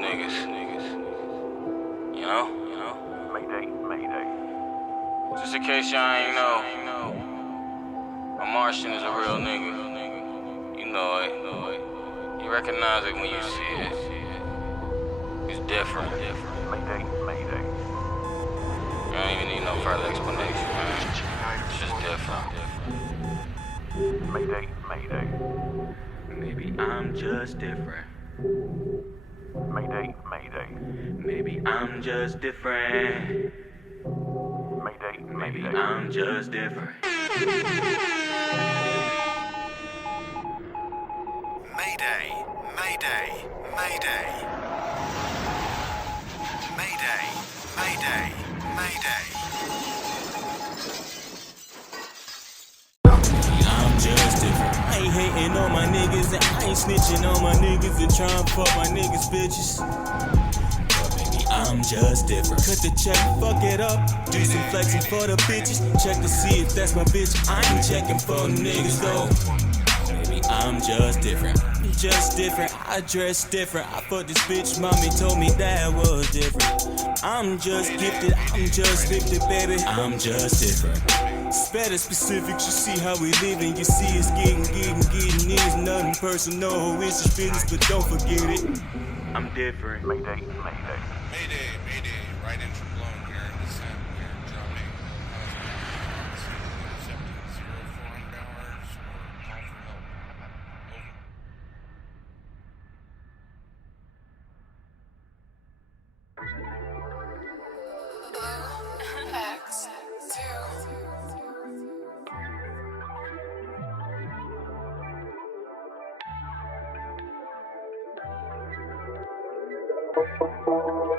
niggas. You know? Mayday. Just in case y'all ain't know, a Martian is a real nigga. You know it. You recognize it when you see it. It's different. Mayday. You don't even need no further explanation, man. It's just different. Mayday. Maybe I'm just different. Mayday. Maybe I'm just different. Maybe I'm just different. Mayday. I'm just different. I ain't hating on my niggas and I ain't snitching on my niggas and trying to fuck my niggas bitches. But maybe I'm just different. Cut the check, fuck it up. Do some flexing for the bitches. Check to see if that's my bitch. I ain't checking for niggas though. Maybe I'm just different. Just different. I dress different. I fucked this bitch. Mommy told me that was different. I'm just gifted. I'm just gifted, baby. I'm just different. Better specifics, you see how we living. You see it's getting. It's nothing personal, it's just business, but don't forget it. I'm different. Mayday. Mayday, right entry blown here in descent, here in Germany. Intercepting 0400 hours or call for help. Over.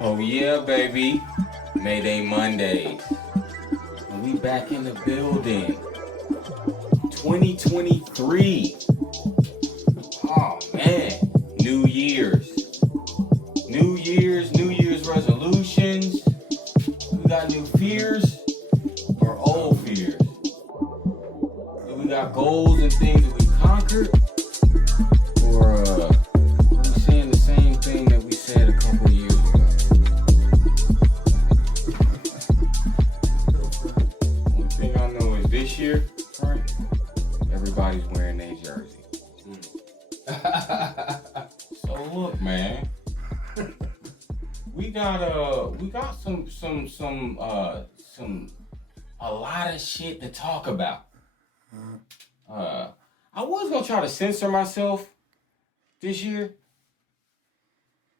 Oh yeah, baby. Mayday Mondays. And we back in the building. 2023. Oh man. New Year's resolutions. We got new fears or old fears? Do we got goals and things that we conquered? Or we saying the same thing that we said a couple of years ago? One thing I know is this year, right? Everybody's wearing their jersey. So look, man. We got a lot of shit to talk about. I was gonna try to censor myself this year,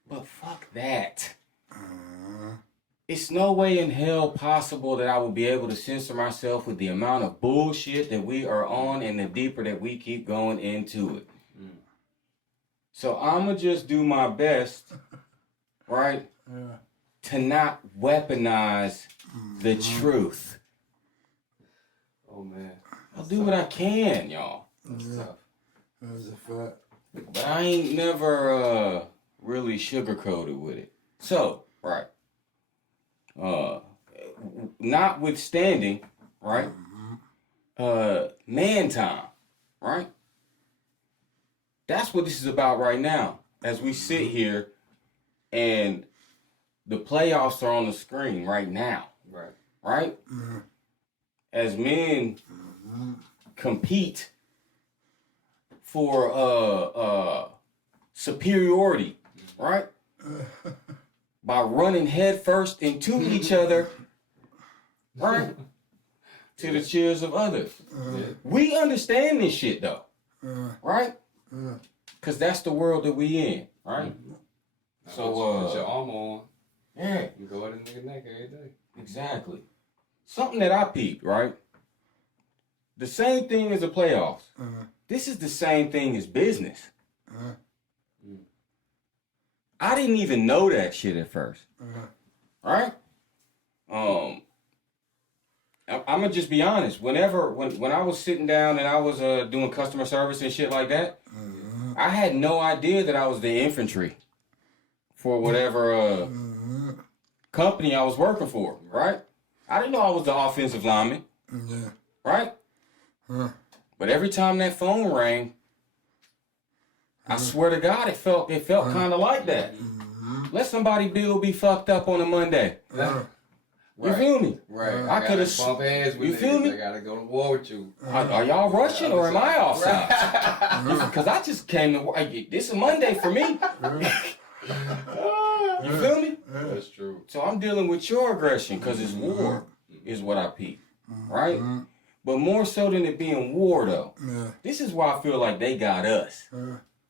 but fuck that. It's no way in hell possible that I will be able to censor myself with the amount of bullshit that we are on and the deeper that we keep going into it. So I'ma just do my best, right, to not weaponize the truth. Oh man. I'll do what I can, y'all. That's a fact. But I ain't never really sugarcoated with it. So, right. Notwithstanding, right? Man time, right? That's what this is about right now. As we sit here and the playoffs are on the screen right now. Right? As men compete for superiority, right? By running headfirst into each other, right? To the cheers of others. We understand this shit though, right? Cause that's the world that we in, right? So put your arm on. Yeah. You go at a nigga neck every day. Exactly. Something that I peeped, right? The same thing as the playoffs. This is the same thing as business. I didn't even know that shit at first. Right? I'm gonna just be honest. When I was sitting down and I was doing customer service and shit like that, I had no idea that I was the infantry for whatever company I was working for, right? I didn't know I was the offensive lineman. Yeah. Right? But every time that phone rang, I swear to God, it felt kind of like that. Let somebody bill be fucked up on a Monday. You feel me? Right. I could have bump heads with you feel me? I gotta go to war with you. Are y'all rushing or am I offside? Because I just came to work. This is Monday for me. You feel me? That's true. So I'm dealing with your aggression because it's war, is what I peep. Right? But more so than it being war, though. This is why I feel like they got us.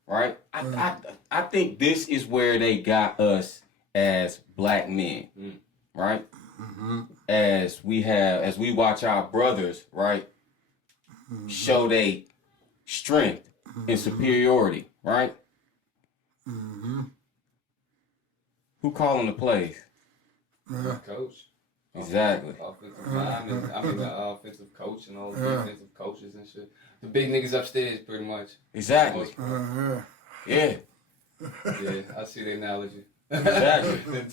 Right? I think this is where they got us as black men. Right? As we watch our brothers, right, show they strength and superiority, right? Who calling the plays? Coach. Exactly. Offensive lineman. I mean, the offensive coach and all the defensive coaches and shit. The big niggas upstairs, pretty much. Exactly. Yeah. Yeah, I see the analogy. Exactly.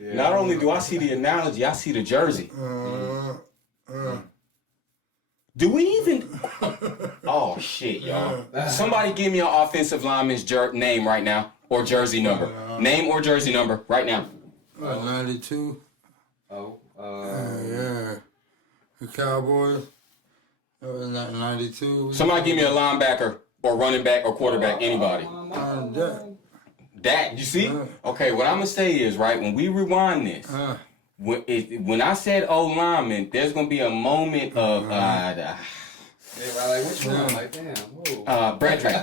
Yeah. Not only do I see the analogy, I see the jersey. Do we even? Oh shit, y'all! Somebody give me an offensive lineman's name right now, or jersey number. Name or jersey number right now. 92. Oh. Yeah. The Cowboys. That was 92. Somebody give me a linebacker or running back or quarterback. Anybody. That, you see? Okay, what I'm going to say is, right, when we rewind this, when I said old lineman, there's going to be a moment of, Yeah, right, like, which one? Like, damn, whoa. Bradley.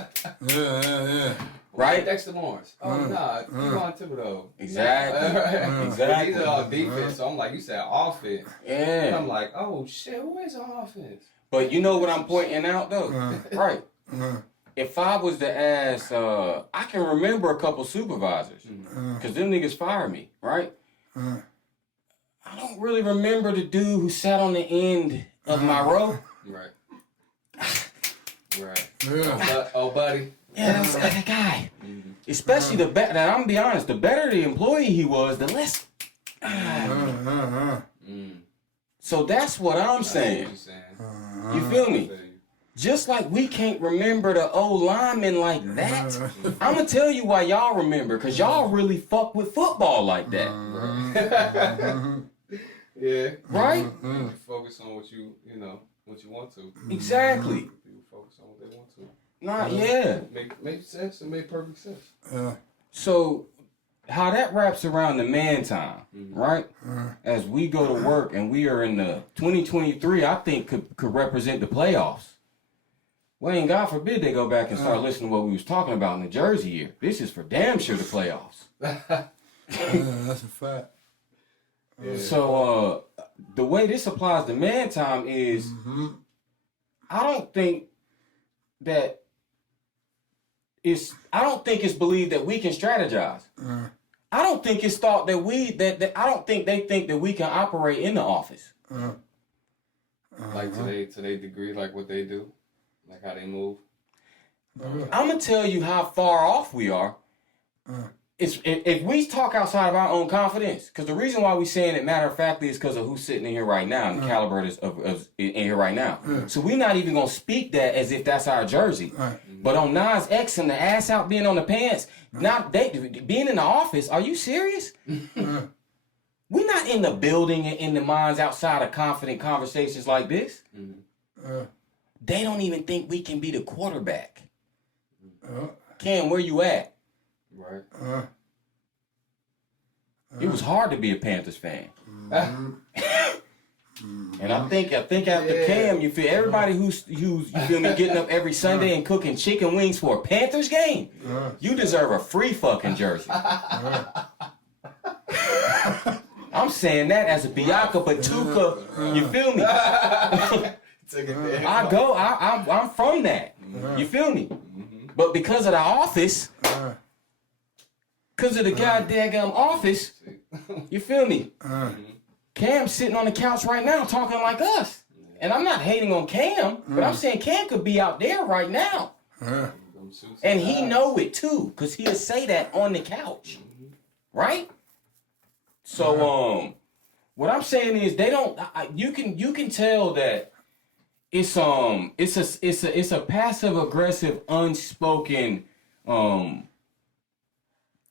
Yeah. Right? Dexter Lawrence. Oh, nah, Kevon Thibodeau. Exactly. Exactly. These are all defense, so I'm like, you said offense. Yeah. And I'm like, oh, shit, who is on offense? But you know what I'm pointing out, though? Right. If I was to ask, I can remember a couple supervisors, because them niggas fired me, right? I don't really remember the dude who sat on the end of my row. Right. Yeah. Oh, buddy. Yeah, that was that guy. Especially the better, and I'm gonna be honest, the better the employee he was, the less. So that's what I'm saying. You feel me? Just like we can't remember the old linemen like that, I'm gonna tell you why y'all remember, cause y'all really fuck with football like that. Yeah. Right? You focus on what you want to. Exactly. People focus on what they want to. Make sense. It made perfect sense. So, how that wraps around the man time, right? As we go to work and we are in the 2023, I think could represent the playoffs. Well, and God forbid they go back and start listening to what we was talking about in the Jersey year. This is for damn sure the playoffs. That's a fact. Yeah. So, the way this applies to man time is, I don't think it's believed that we can strategize. I don't think it's thought that I don't think they think that we can operate in the office. Like to their degree, like what they do, like how they move. I'm gonna tell you how far off we are. If we talk outside of our own confidence, because the reason why we saying it matter of factly is because of who's sitting in here right now and the caliber of in here right now. So we're not even gonna speak that as if that's our jersey. But on Nas X and the ass out being on the pants, not they being in the office. Are you serious? We're not in the building and in the minds outside of confident conversations like this. They don't even think we can be the quarterback. Cam, where you at? Right. It was hard to be a Panthers fan. And I think after Cam, you feel everybody who's you feel me getting up every Sunday and cooking chicken wings for a Panthers game. You deserve a free fucking jersey. I'm saying that as a Bianca Batuka. You feel me? I'm from that. You feel me? But because of the office, because of the goddamn office, you feel me? Cam's sitting on the couch right now talking like us. And I'm not hating on Cam, but I'm saying Cam could be out there right now. And he know it too, because he'll say that on the couch. Right? So, What I'm saying is they don't. You can tell that it's a passive aggressive unspoken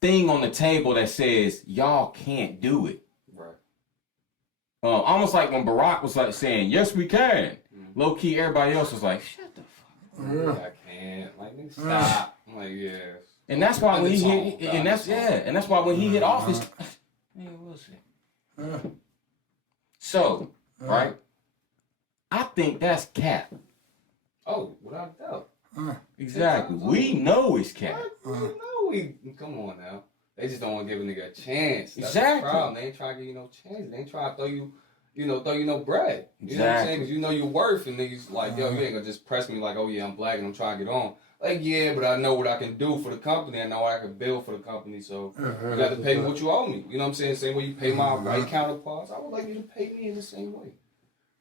thing on the table that says y'all can't do it. Right. Almost like when Barack was like saying yes we can. Low key, everybody else was like shut the fuck up. I can't. Like nigga, stop. I'm like yeah. And that's why when he hit, and that's why when he hit office, man, we'll see. So, right, I think that's cap. Oh, without a doubt. Exactly. We know it's cap. We know we. Come on now. They just don't want to give a nigga a chance. That's Exactly. the problem. They ain't trying to give you no chance. They ain't trying to throw you no bread. You know what I'm Exactly. saying? Because you know your worth, and niggas like, yo, you ain't gonna just press me like, oh yeah, I'm black and I'm trying to get on. Like, yeah, but I know what I can do for the company. I know what I can build for the company. So you got to pay me what you owe me. You know what I'm saying? Same way you pay my white counterparts, I would like you to pay me in the same way.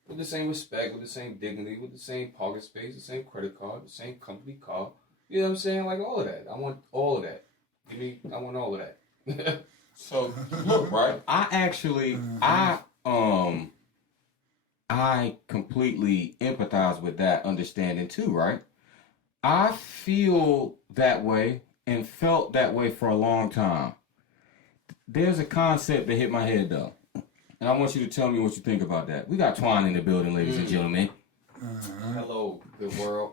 With the same respect, with the same dignity, with the same pocket space, the same credit card, the same company car. You know what I'm saying? Like all of that. I want all of that. I want all of that. So look, right? I completely empathize with that understanding too, right? I feel that way and felt that way for a long time. There's a concept that hit my head though. And I want you to tell me what you think about that. We got Twine in the building, ladies and gentlemen. Hello, good world.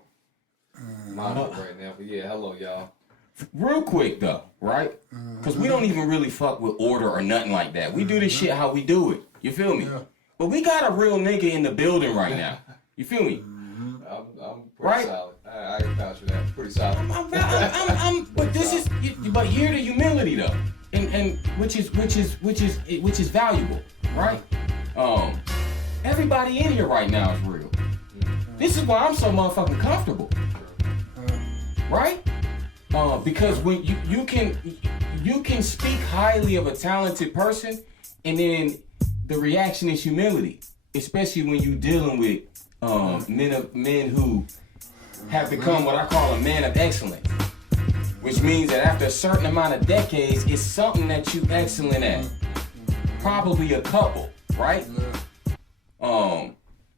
Mine up right now, but yeah, hello, y'all. Real quick though, right? Because we don't even really fuck with order or nothing like that. We do this shit how we do it. You feel me? Yeah. But we got a real nigga in the building right now. You feel me? I'm pretty Right? solid. I can vouch for that. Pretty solid. But this is, but hear the humility though, and which is valuable, right? Everybody in here right now is real. This is why I'm so motherfucking comfortable, right? Because when you can speak highly of a talented person, and then the reaction is humility, especially when you dealing with men who have become what I call a man of excellence, which means that after a certain amount of decades, it's something that you excellent at. Probably a couple, right?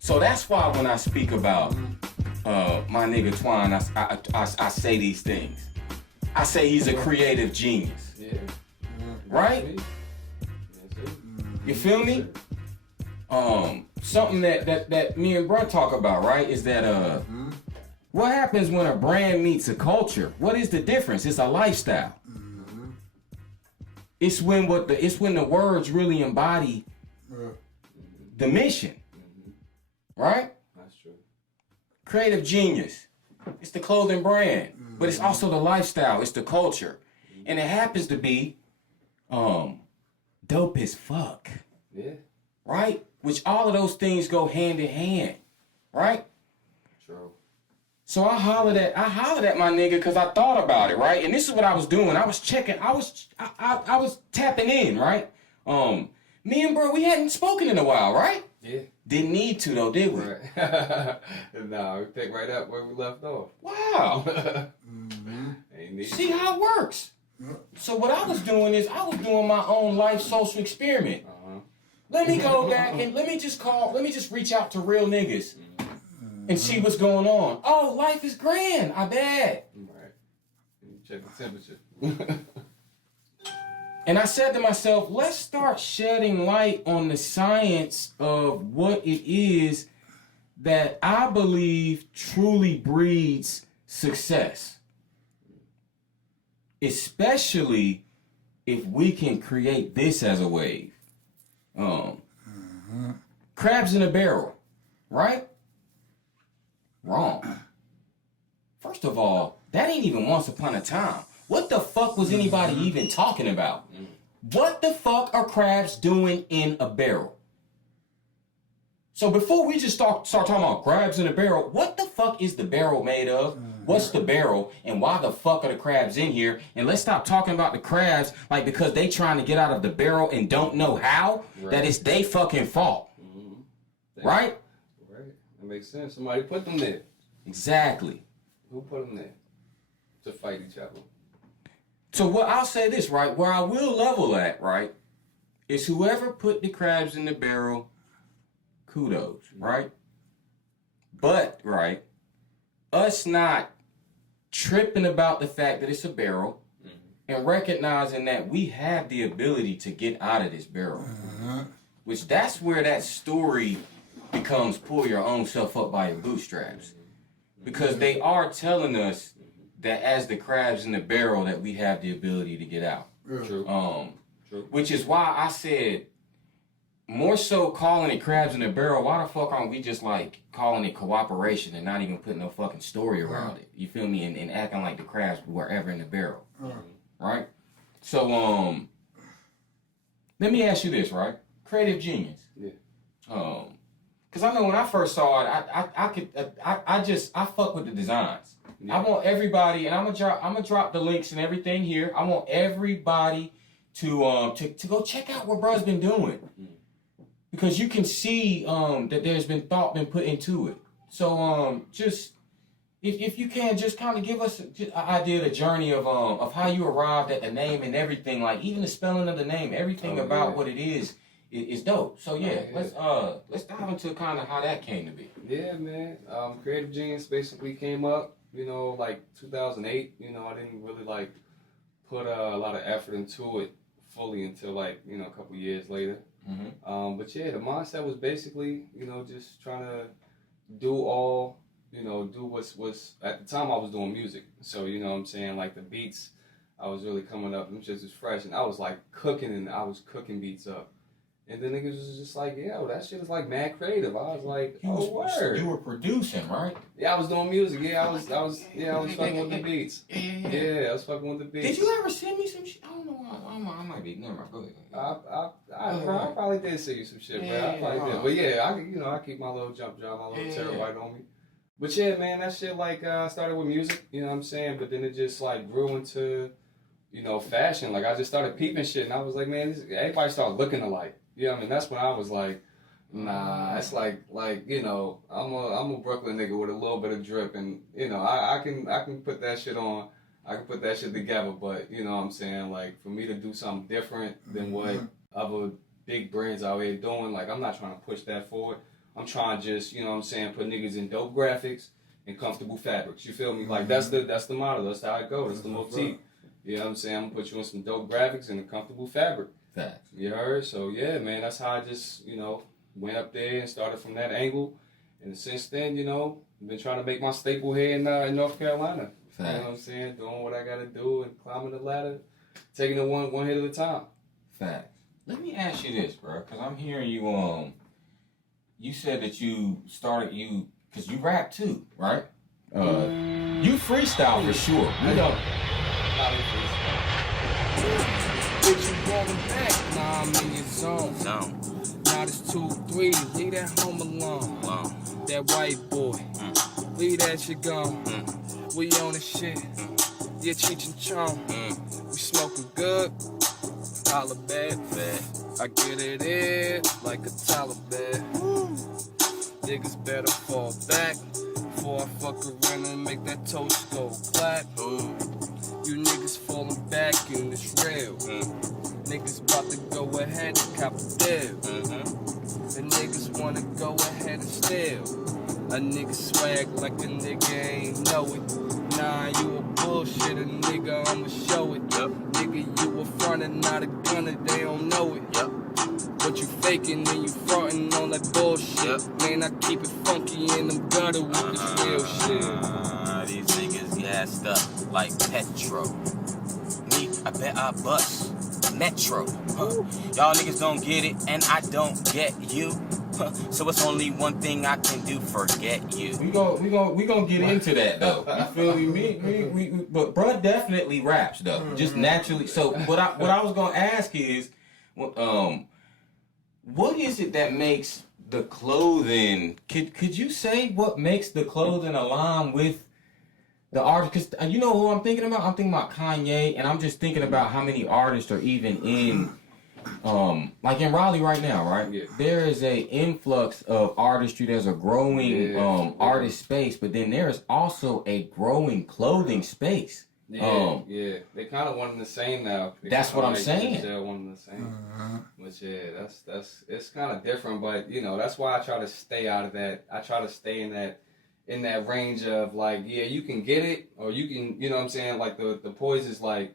So that's why when I speak about my nigga Twine, I say these things. I say he's a creative genius. Yeah. Right? You feel me? Something that me and Bruh talk about, right, is that what happens when a brand meets a culture? What is the difference? It's a lifestyle. It's when the words really embody the mission. Right? That's true. Creative genius. It's the clothing brand, but it's also the lifestyle. It's the culture, and it happens to be dope as fuck. Yeah. Right? Which all of those things go hand in hand. Right? True. So I hollered at my nigga because I thought about it, right? And this is what I was doing. I was checking. I was tapping in, right? Me and bro, we hadn't spoken in a while, right? Yeah. Didn't need to though, did we? Right. Nah, we picked right up where we left off. Wow. Ain't need See how it works. So what I was doing is I was doing my own life social experiment. Let me go back and let me just reach out to real niggas and see what's going on. Oh, life is grand. I bet. Right. Check the temperature. And I said to myself, let's start shedding light on the science of what it is that I believe truly breeds success. Especially if we can create this as a wave. Crabs in a barrel, right? Wrong. First of all, that ain't even once upon a time. What the fuck was anybody even talking about? What the fuck are crabs doing in a barrel? So before we just start talking about crabs in a barrel, what the fuck is the barrel made of? What's the barrel? And why the fuck are the crabs in here? And let's stop talking about the crabs like because they trying to get out of the barrel and don't know how, that it's they fucking fault. Right? Right. That makes sense. Somebody put them there. Exactly. Who put them there? To fight each other. So what I'll say this, right? Where I will level at, right, is whoever put the crabs in the barrel, kudos, right? But, right, us not tripping about the fact that it's a barrel and recognizing that we have the ability to get out of this barrel. Which that's where that story becomes pull your own self up by your bootstraps. Because they are telling us that as the crabs in the barrel that we have the ability to get out. True. Which is why I said, more so calling it crabs in the barrel, why the fuck aren't we just like calling it cooperation and not even putting no fucking story around it? You feel me? And acting like the crabs were ever in the barrel. Right? So, let me ask you this, right? KreativeJeanus. Yeah. Cause I know when I first saw it, I fuck with the designs. Yeah. I want everybody, and I'm gonna drop the links and everything here. I want everybody to go check out what bro's been doing. Because you can see that there's been thought been put into it. So just if you can just kind of give us an idea of the journey of how you arrived at the name and everything, like even the spelling of the name, everything about what it is dope. So let's dive into kind of how that came to be. Yeah, man. KreativeJeanus basically came up, like 2008. I didn't really like put a lot of effort into it fully until like a couple years later. But yeah, the mindset was basically, just trying to do what's at the time I was doing music. So, what I'm saying, like the beats, I was really coming up, and just as fresh, and I was like cooking, and I was cooking beats up. And then niggas was just like, yeah, that shit is like mad creative. I was like, word. You were producing, right? Yeah, I was doing music. Yeah, I was fucking with the beats. Yeah, I was fucking with the beats. Did you ever send me some shit? I don't know. I might be. Never mind. Go ahead. I probably did send you some shit, bro. I probably did. But yeah, I keep my little jump job, my little terabyte on me. But yeah, man, that shit like started with music. You know what I'm saying? But then it just like grew into, fashion. Like I just started peeping shit, and I was like, man, everybody started looking alike. Yeah, I mean that's when I was like, nah, it's like I'm a Brooklyn nigga with a little bit of drip, and I can put that shit on, I can put that shit together, but what I'm saying, like for me to do something different than what other big brands out here doing, like I'm not trying to push that forward. I'm trying to just put niggas in dope graphics and comfortable fabrics. You feel me? Like that's the motto. That's how it goes. That's the motif. You know what I'm saying? I'm gonna put you in some dope graphics and a comfortable fabric. Facts. You heard? So yeah, man, that's how I just, went up there and started from that angle. And since then, been trying to make my staple here in North Carolina. Facts. You know what I'm saying? Doing what I gotta do and climbing the ladder, taking it one hit at a time. Facts. Let me ask you this, bro, because I'm hearing you, you said that you started, because you rap too, right? You freestyle for sure. We don't. Bitch, you rolling back, nah, I'm in your zone. Now this 2-3, leave that home alone. That white boy, leave that shit gone. We on the shit, yeah, Cheech and Chong. We smoking good, holla bad. I get it in like a Taliban. Niggas better fall back before I fuck around and make that toast go clap. You niggas falling back and it's real. Niggas about to go ahead and cop a deal. And niggas wanna go ahead and steal. A nigga swag like a nigga ain't know it. Nah, you a bullshitter, nigga, I'ma show it. Nigga, you a fronter, not a gunner, they don't know it. But you faking and you frontin' on that bullshit. Man, I keep it funky in them gutter with this real shit. These niggas gassed up like petrol. Me, I bet I bust Metro. Y'all niggas don't get it, and I don't get you. So it's only one thing I can do, forget you. We gonna get into that though. You feel me? But bruh definitely raps though, just naturally. So what I was gonna ask is, what is it that makes the clothing? Could you say what makes the clothing align with the artist? Because you know who I'm thinking about? I'm thinking about Kanye, and I'm just thinking about how many artists are even in. Like in Raleigh right now, right? Yeah. There is a influx of artistry. There's a growing artist space, but then there is also a growing clothing space. Yeah, they kind of one and the same now. That's what I'm saying. They're one and the same. But yeah, that's it's kind of different. But you know, that's why I try to stay out of that. I try to stay in that range of like, yeah, you can get it, or you can, you know what I'm saying? Like the poise is like,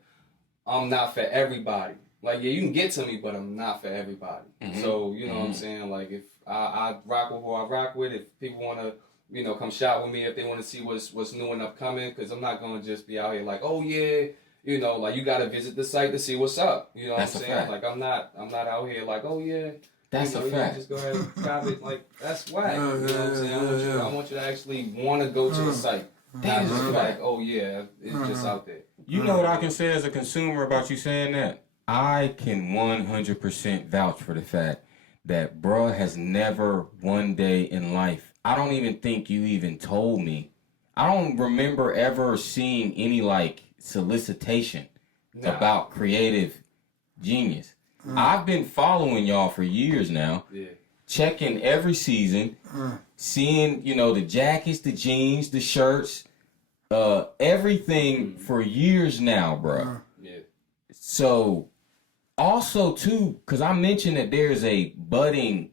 I'm not for everybody. Like, yeah, you can get to me, but I'm not for everybody. So, you know what I'm saying? Like, if I rock with who I rock with, if people want to, you know, come shop with me, if they want to see what's new and upcoming, because I'm not going to just be out here like, oh, yeah, you know, like, you got to visit the site to see what's up. You know what I'm saying? Fact. Like, I'm not out here like, oh, yeah. That's you know, a fact. Just go ahead and copy it. Like, that's whack. You know what I'm saying? I want you to actually want to go to the site. That is Not just fact. like, oh, yeah, it's just out there. You know what I can say as a consumer about you saying that? I can 100% vouch for the fact that bruh has never one day in life, I don't even think you even told me. I don't remember ever seeing any like solicitation about Creative Genius. I've been following y'all for years now, checking every season, seeing, you know, the jackets, the jeans, the shirts, everything for years now, bruh. So, also too, because I mentioned that there's a budding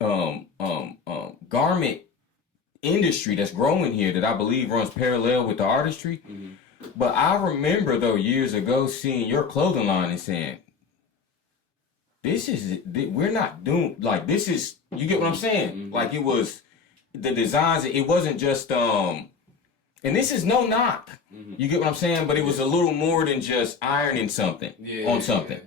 garment industry that's growing here that I believe runs parallel with the artistry. But I remember though years ago seeing your clothing line and saying, we're not doing like this is, you get what I'm saying? Like it was the designs, it wasn't just and this is no knock. You get what I'm saying? But it was a little more than just ironing something on something.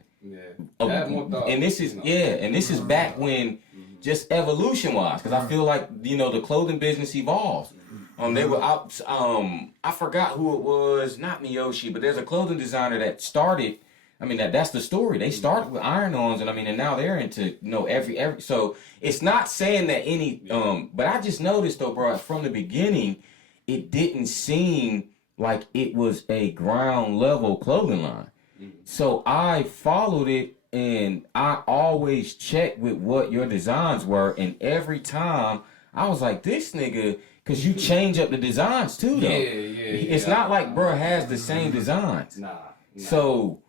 And this is and this is back when just evolution wise, because I feel like, you know, the clothing business evolves. They were out. I forgot who it was, not Miyoshi, but there's a clothing designer that started. I mean, that's the story. They started with iron-ons, and I mean, and now they're into, you know, every. So it's not saying that any. But I just noticed though, bro, from the beginning, it didn't seem like it was a ground level clothing line. So I followed it, and I always checked with what your designs were, and every time I was like, this nigga. Because you change up the designs too, though. It's not like bruh has the same designs. Nah. So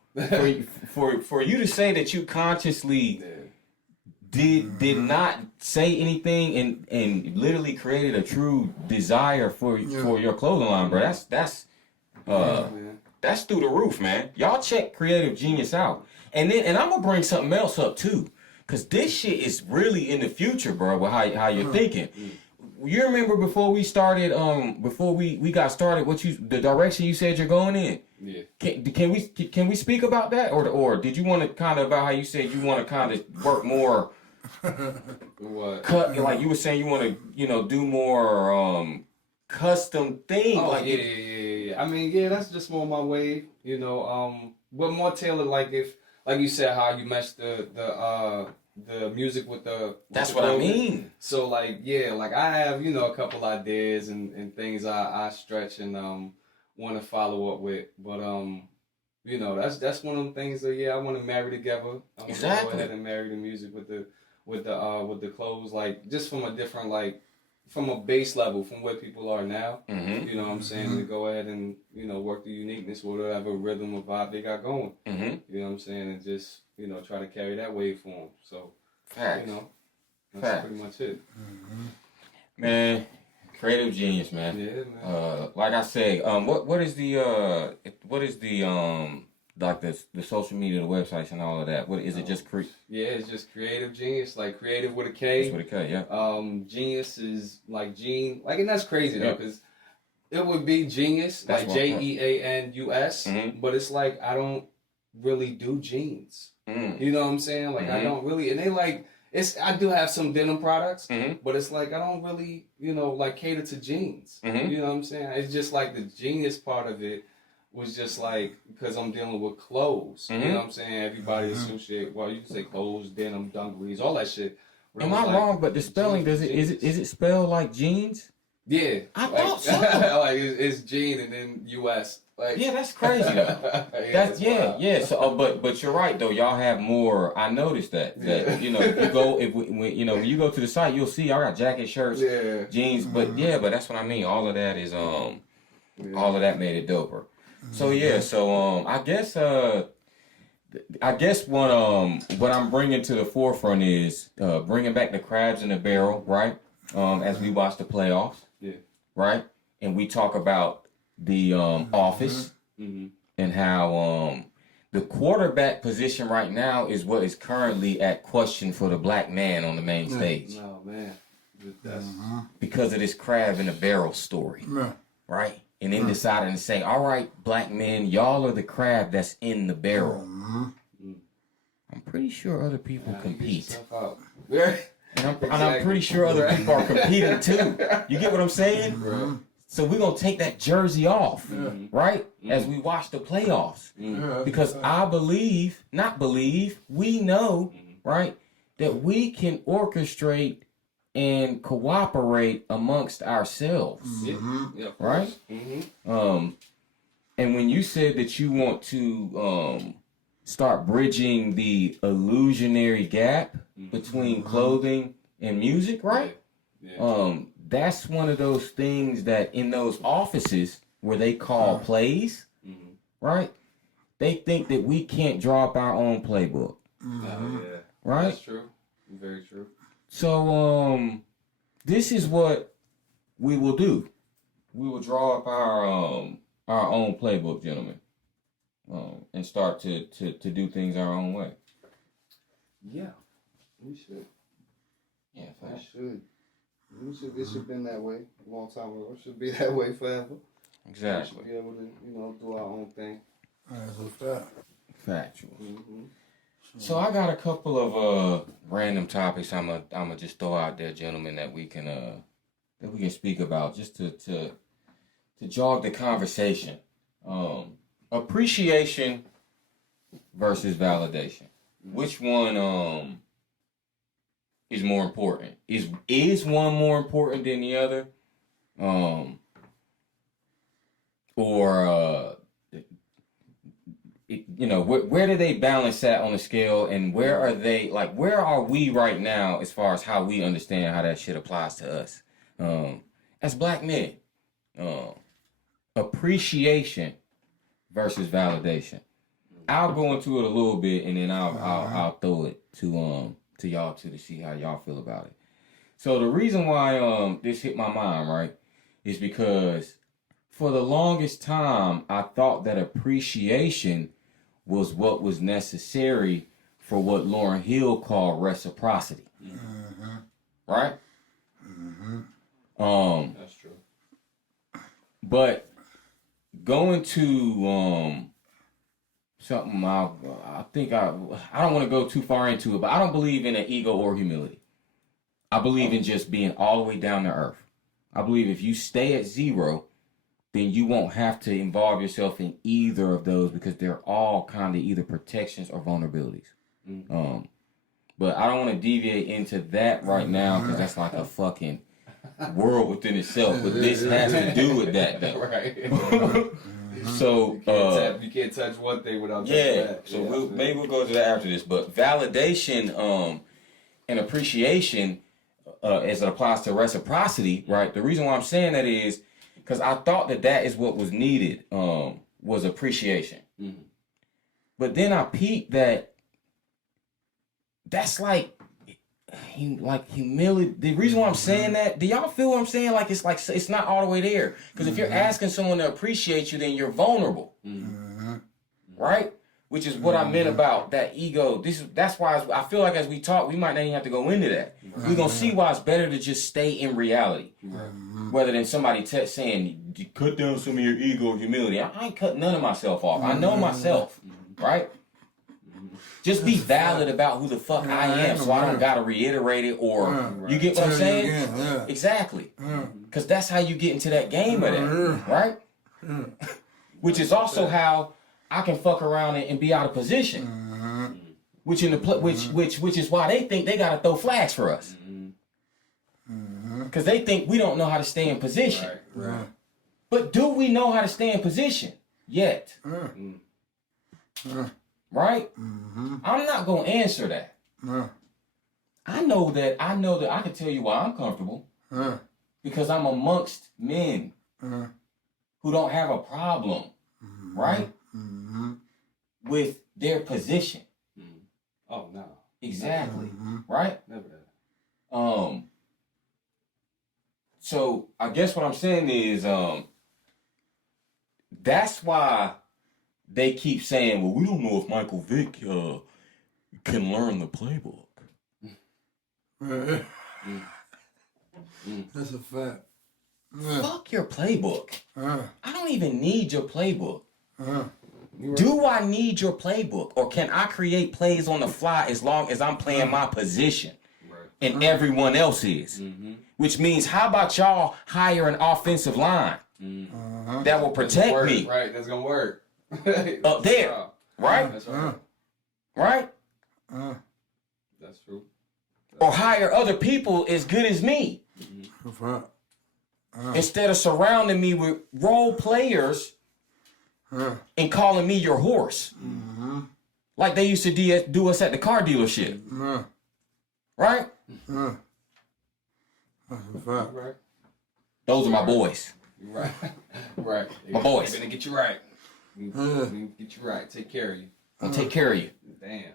for you to say that you consciously did not say anything and literally created a true desire for your clothing line, bro. That's through the roof, man. Y'all check Creative Genius out, and I'm gonna bring something else up too, cause this shit is really in the future, bro. With how you're thinking. You remember before we started, before we got started, the direction you said you're going in? Yeah. Can we speak about that, or did you want to kind of about how you said you want to kind of work more? What? Like you were saying, you want to, you know, do more custom things. Oh, like yeah. I mean, yeah, that's just more my way, you know. But more tailored, like you said, how you match the music with the that's what I mean. So like, yeah, like I have, you know, a couple ideas and things I stretch and want to follow up with, but you know, that's one of the things that I want to marry together. I want to go ahead and marry the music with the clothes, like just from a different, like from a base level from where people are now. You know what I'm saying? To go ahead and, you know, work the uniqueness, whatever rhythm or vibe they got going. You know what I'm saying? And just, you know, try to carry that wave for them. So, you know, that's pretty much it. Man, Creative Genius, man. Yeah, man. Like I say, what is the like the social media, the websites and all of that? What is it? Just Yeah, it's just Creative Genius, like creative with a K. Just with a K, yeah. Genius is like Gene, like, and that's crazy though, because it would be Genius, that's like JEANUS, but it's like I don't really do jeans. You know what I'm saying? Like I don't really, and they like I do have some denim products, but it's like I don't really, you know, like cater to jeans. You know what I'm saying? It's just like the genius part of it was just like, because I'm dealing with clothes. You know what I'm saying? Everybody associate, well, you can say clothes, denim, dungarees, all that shit. Am I wrong? But the spelling, is it spelled like jeans? Yeah, I thought so. Like it's Gene and then US. Like, yeah, that's crazy though. That's yeah. So, but you're right though. Y'all have more. I noticed that you know, when you go to the site, you'll see I got jacket, shirts, jeans. But but that's what I mean. All of that is all of that made it doper. So yeah, so I guess what I'm bringing to the forefront is bringing back the crabs in the barrel, right? As we watch the playoffs, right, and we talk about the office and how the quarterback position right now is what is currently at question for the black man on the main stage. No, man. That's... Because of this crab in the barrel story, right? And then deciding to say, all right, black men, y'all are the crab that's in the barrel. I'm pretty sure other people compete. And I'm pretty sure other people are competing too. You get what I'm saying? So we're going to take that jersey off, right? As we watch the playoffs. Because I we know, right, that we can orchestrate and cooperate amongst ourselves, right? And when you said that you want to start bridging the illusionary gap between clothing and music, right? That's one of those things that in those offices where they call plays, right? They think that we can't draw up our own playbook. Right? That's true. Very true. So, this is what we will do. We will draw up our own playbook, gentlemen, and start to do things our own way. Yeah, we should. Yeah, we should. It should have been that way a long time ago. It should be that way forever. Exactly. We should be able to, do our own thing. That's a fact. Factual. So I got a couple of random topics I'm gonna just throw out there, gentlemen, that we can speak about just to jog the conversation. Appreciation versus validation. Which one is more important? Is one more important than the other? Where do they balance that on the scale, and where are we right now as far as how we understand how that shit applies to us as black men? Appreciation versus validation. I'll go into it a little bit, and then I'll throw it to y'all to see how y'all feel about it. So the reason why this hit my mind, right, is because for the longest time I thought that appreciation was what was necessary for what Lauryn Hill called reciprocity. Right? That's true. But going to something I think I don't want to go too far into it, but I don't believe in an ego or humility. I believe in just being all the way down to earth. I believe if you stay at zero, then you won't have to involve yourself in either of those because they're all kind of either protections or vulnerabilities. But I don't want to deviate into that right now because that's like a fucking world within itself. But this has to do with that, though. Right. So you can't touch one thing without touching that. So maybe we'll go to that after this. But validation and appreciation as it applies to reciprocity, right? The reason why I'm saying that is because I thought that is what was needed, was appreciation. But then I peeped that's like humility. The reason why I'm saying that, do y'all feel what I'm saying? Like it's not all the way there. Because if you're asking someone to appreciate you, then you're vulnerable, right? Which is what I meant about that ego. That's why I feel like as we talk, we might not even have to go into that. We're gonna see why it's better to just stay in reality, rather than somebody saying, "Cut down some of your ego or humility." I ain't cut none of myself off. I know myself, right? Just be valid about who the fuck I am, so I don't gotta reiterate it or you get what I'm saying? Exactly. Because that's how you get into that game of that, right? Which is also how I can fuck around and be out of position. Which is why they think they gotta throw flags for us. Because they think we don't know how to stay in position. Right. But do we know how to stay in position yet? Right? I'm not gonna answer that. I know that I can tell you why I'm comfortable. Because I'm amongst men who don't have a problem right? With their position. Oh no. Exactly. Right? Never that. So I guess what I'm saying is that's why they keep saying, well, we don't know if Michael Vick can learn the playbook. That's a fact. Fuck your playbook. I don't even need your playbook. Right. Do I need your playbook? Or can I create plays on the fly as long as I'm playing my position? Right. And everyone else is? Which means, how about y'all hire an offensive line that will protect me? Right, that's gonna work. Up there. Right? That's right. Right? That's true. Or hire other people as good as me. Instead of surrounding me with role players and calling me your horse. Like they used to do us at the car dealership. Right? That's a fact. Right. Those are my boys. Right. Right. My boys. They're gonna get you right. Get you right. Take care of you. I'll take care of you. Damn.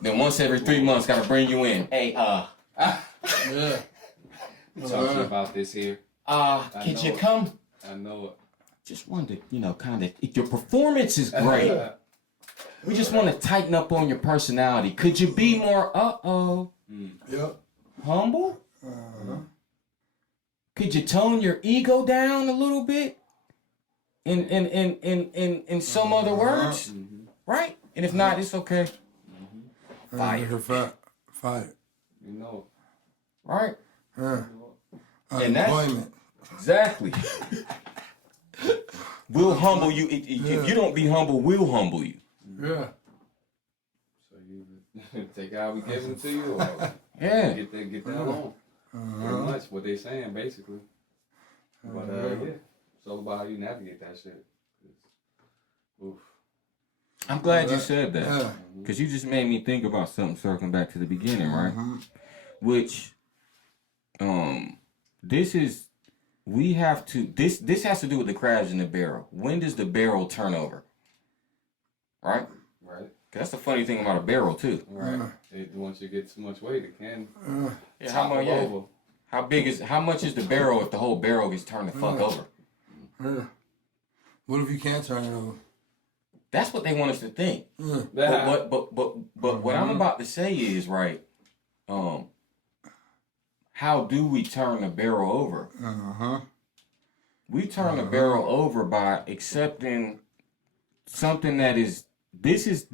Then once every 3 months, gotta bring you in. Hey, Yeah. Talk to you about this here. could you come? I know it. Just wanted to, kind of, your performance is great. We just want to tighten up on your personality. Could you be more, Yep. humble? Could you tone your ego down a little bit? In some other words? Right? And if not, it's okay. That's a fact. Fire. You know Right? And Unemployment. Exactly. We'll humble you. If you don't be humble, we'll humble you. Yeah. So you take how we giving it to you, or Yeah. get that on. Pretty much what they saying, basically. But yeah, it's all about how you navigate that shit. Oof. I'm glad you said that. Yeah. Because you just made me think about something circling back to the beginning, right? Which, this has to do with the crabs in the barrel. When does the barrel turn over? Right? Right. That's the funny thing about a barrel, too. Right. Once you get too much weight, it can Yeah, topple over. how much is the barrel if the whole barrel gets turned the fuck over? Yeah. What if you can't turn it over? That's what they want us to think. Yeah. But what I'm about to say is, right, how do we turn the barrel over? We turn the barrel over by accepting something that is this is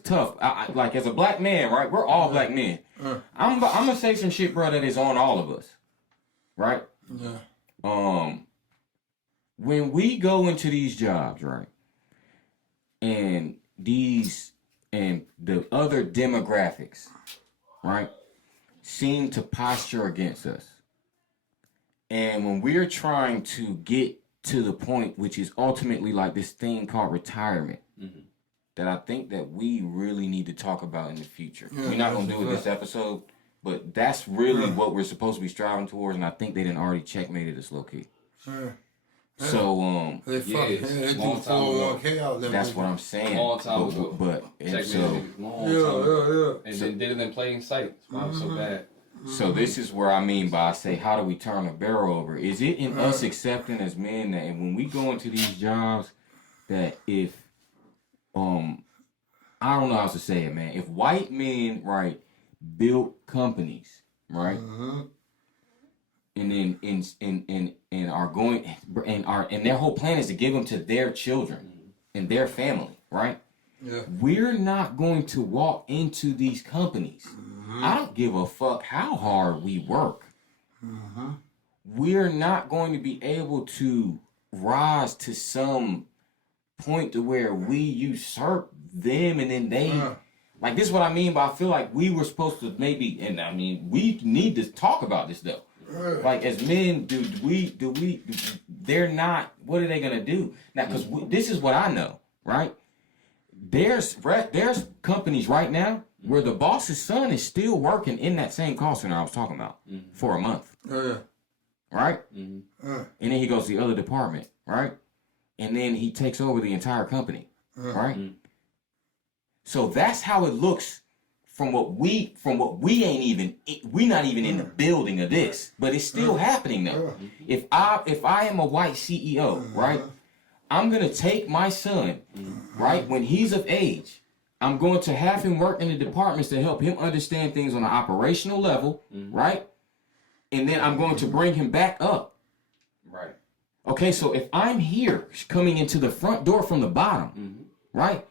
tough. Like, as a black man, right? We're all black men. I'm gonna say some shit, bro, that is on all of us, right? Yeah. When we go into these jobs, right, and the other demographics, right, seem to posture against us. And when we're trying to get to the point, which is ultimately like this thing called retirement, that I think that we really need to talk about in the future. Yeah, we're not going to do it this episode, but that's really what we're supposed to be striving towards, and I think they didn't already checkmated us low-key. Yeah. So, They Yeah, they do long time ago. 401k out there. that's what I'm saying. Long time ago. But and Check so, me long time ago. Yeah. And then did it in plain sight. That's why it was so bad. So this is where I mean by I say, how do we turn a barrel over? Is it in us accepting as men that when we go into these jobs, that if, I don't know how to say it, man. If white men, right, built companies, right, and then and are going and their whole plan is to give them to their children and their family, right? Yeah. We're not going to walk into these companies. I don't give a fuck how hard we work. We're not going to be able to rise to some point to where we usurp them and then they... Like, this is what I mean by I feel like we were supposed to maybe... And, I mean, we need to talk about this, though. Like, as men, they're not... What are they going to do? Now, because this is what I know, right? There's companies right now where the boss's son is still working in that same call center I was talking about for a month. Yeah. Right? And then he goes to the other department, right? and then he takes over the entire company, right? So that's how it looks from what we ain't even, we not even in the building of this, but it's still happening though. If I am a white CEO, right, I'm gonna take my son, right, when he's of age, I'm going to have him work in the departments to help him understand things on an operational level, right? And then I'm going to bring him back up. Right. Okay, so if I'm here coming into the front door from the bottom, right?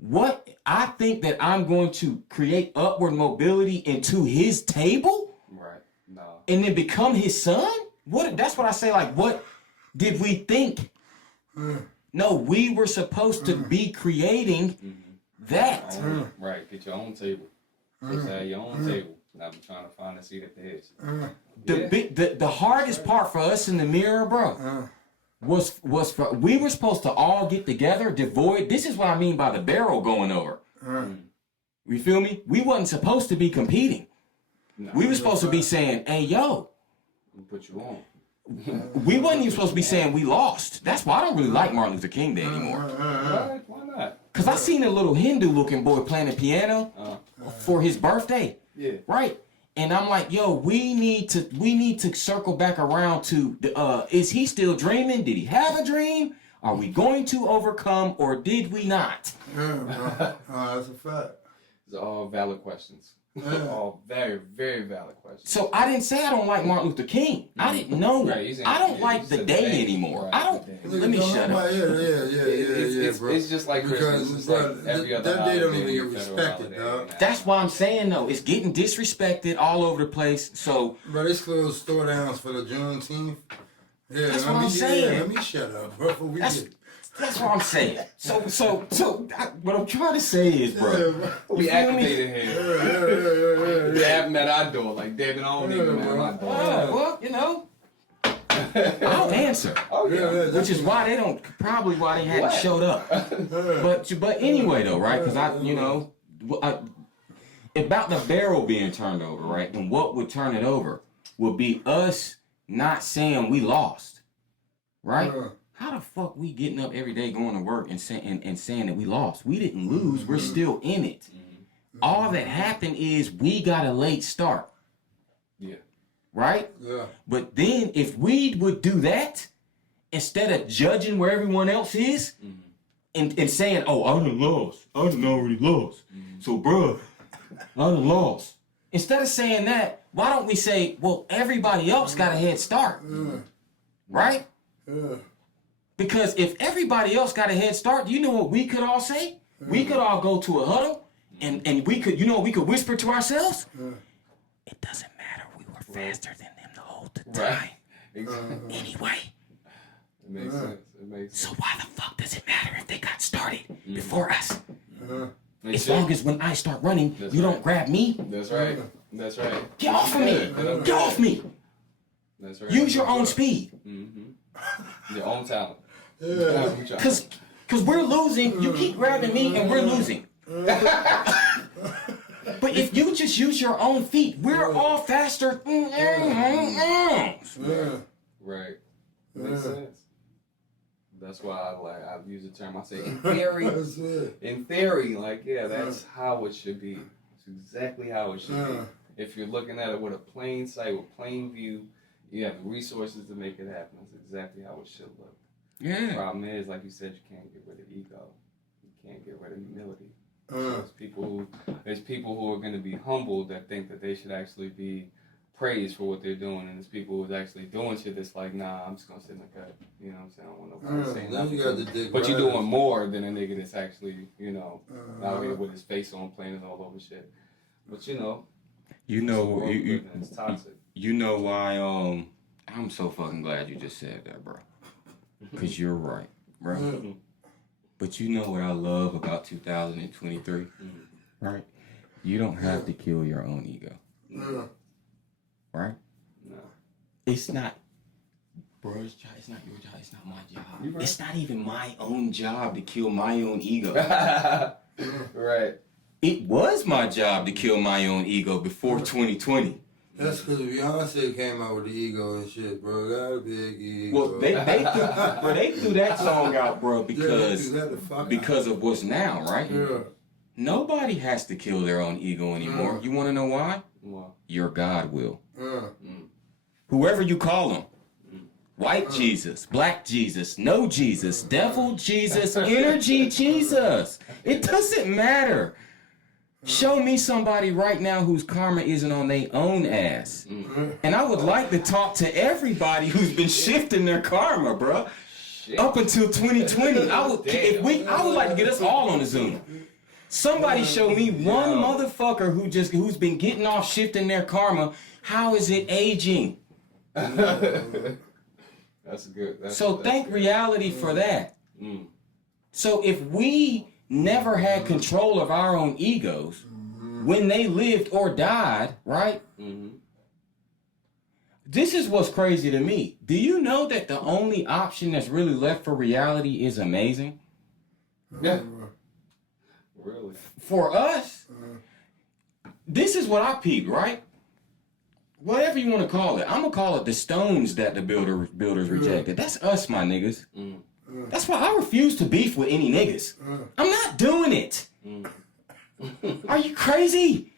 What I think that I'm going to create upward mobility into his table, Right. No. and then become his son? What? That's what I say. Like, what did we think? No, we were supposed to be creating that. Right. Get your own table. Just have your own table. I'm trying to find a seat at the edge. The hardest part for us in the mirror, bro, was for, we were supposed to all get together, devoid. This is what I mean by the barrel going over. You feel me? We wasn't supposed to be competing. No. We were supposed to be saying, hey, yo. Put you on. We wasn't even supposed to be saying we lost. That's why I don't really like Martin Luther King Day anymore. Right? Why not? Because I seen a little Hindu-looking boy playing the piano for his birthday. Yeah. Right? And I'm like, yo, we need to circle back around to, is he still dreaming? Did he have a dream? Are we going to overcome, or did we not? That's a fact. These are all valid questions. All very, very valid questions. So I didn't say I don't like Martin Luther King. I didn't know. Right, I don't like the day anymore. Right, I don't. Let me shut up. It's just like because Christmas. It's like every other that day don't holiday, even get federal respected, holiday. dog. That's why I'm saying though, it's getting disrespected all over the place. So, Bro, they close store downs for the Juneteenth. Yeah, That's what I'm saying. Let me shut up, bro. Before we get. that's what I'm saying. So what I'm trying to say is, bro. We activated here. We have them at our door. Like, David, I don't even at my door. Well, you know, I'll answer. Oh, yeah. Which is why they hadn't showed up. But anyway though, right? Because about the barrel being turned over, right? And what would turn it over would be us not saying we lost, right? How the fuck we getting up every day going to work and saying that we lost? We didn't lose. We're still in it. All that happened is we got a late start. Yeah. Right? Yeah. But then if we would do that, instead of judging where everyone else is, and saying, oh, I done lost. I done already lost. So, bruh, I done lost. Instead of saying that, why don't we say, well, everybody else got a head start. Right? Yeah. Because if everybody else got a head start, you know what we could all say? We could all go to a huddle, and we could, we could whisper to ourselves, it doesn't matter, we were faster than them the whole time. Right. Exactly. Anyway. It makes sense. It makes sense. So why the fuck does it matter if they got started before us? It As should. long as when I start running, That's you right. don't grab me. That's right. That's right. Get off of me. Get off me. That's right. Use your own speed. Your own talent. Cause we're losing. You keep grabbing me and we're losing. But if you just use your own feet, we're all faster. Right. Makes sense. That's why I use the term. I say in theory. In theory, that's how it should be. It's exactly how it should be. If you're looking at it with a plain sight, with plain view, you have the resources to make it happen. That's exactly how it should look. Yeah. The problem is, like you said, you can't get rid of ego. You can't get rid of humility. There's people who are going to be humbled that think that they should actually be praised for what they're doing, and there's people who's actually doing shit that's like, nah, I'm just gonna sit in the cut. You know what I'm saying? I don't want nobody saying nothing. But you're doing more than a nigga that's actually, out here with his face on, playing all over shit. But it's toxic. You know why? I'm so fucking glad you just said that, bro. Cause you're right, bro. But you know what I love about 2023, right? You don't have to kill your own ego. Right? No. It's not bro's job, it's not your job, it's not my job. Right. It's not even my own job to kill my own ego. Right. It was my job to kill my own ego before 2020. That's because Beyonce came out with the ego and shit, bro. Got a big ego. Well, they threw that song out, bro, because of what's now, right? Yeah. Nobody has to kill their own ego anymore. You want to know why? Why? Your God will. Whoever you call him. White Jesus, black Jesus, no Jesus, devil Jesus, energy Jesus. It doesn't matter. Show me somebody right now whose karma isn't on their own ass. And I would like to talk to everybody who's been shifting their karma, bro. Up until 2020. I would like to get us all on the Zoom. Somebody show me one motherfucker who's been getting off shifting their karma. How is it aging? That's good. Thank reality for that. So if we never had control of our own egos when they lived or died, right? This is what's crazy to me. Do you know that the only option that's really left for reality is amazing? Yeah. Really? For us, this is what I peeped, right? Whatever you want to call it. I'm going to call it the stones that the builders rejected. That's us, my niggas. That's why I refuse to beef with any niggas. I'm not doing it. Are you crazy?